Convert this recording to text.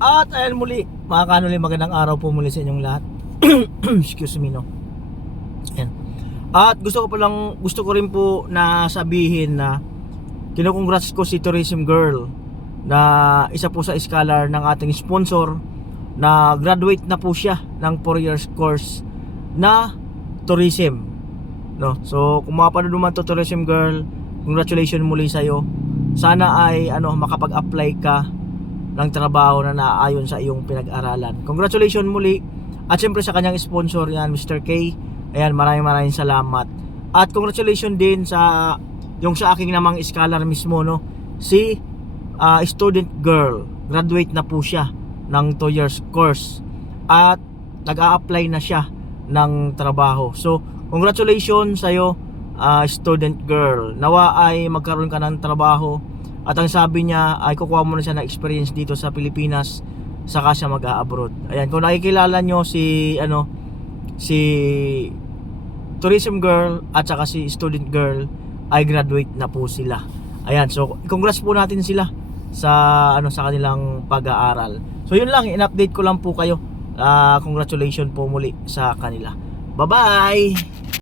At ayan muli, mga kanuli, magandang araw po muli sa inyong lahat. Excuse me, no. Ayan. At gusto ko rin po na sabihin na kinukongrats ko si Tourism Girl na isa po sa scholar ng ating sponsor, na graduate na po siya ng 4 years course na tourism, no. So kung mapanood naman to, Tourism Girl, congratulations muli sa iyo. Sana ay makapag-apply ka ng trabaho na naaayon sa iyong pinag-aralan. Congratulations muli. At syempre sa kanyang sponsor, yan, Mr. K. Ayan, maraming salamat. At congratulations din sa sa aking namang scholar mismo, no, si student girl. Graduate na po siya ng 2 years course at nag-a-apply na siya ng trabaho. So congratulations sa iyo, student girl. Nawa ay magkaroon ka ng trabaho, at ang sabi niya ay kukuha mo na siya ng experience dito sa Pilipinas, saka siya mag-a-abroad. Ayan, kung nakikilala nyo si si Tourism Girl at saka si Student Girl, ay graduate na po sila. Ayan, so congrats po natin sila sa sa kanilang pag-aaral. So yun lang, in-update ko lang po kayo. Congratulations po muli sa kanila. Bye-bye.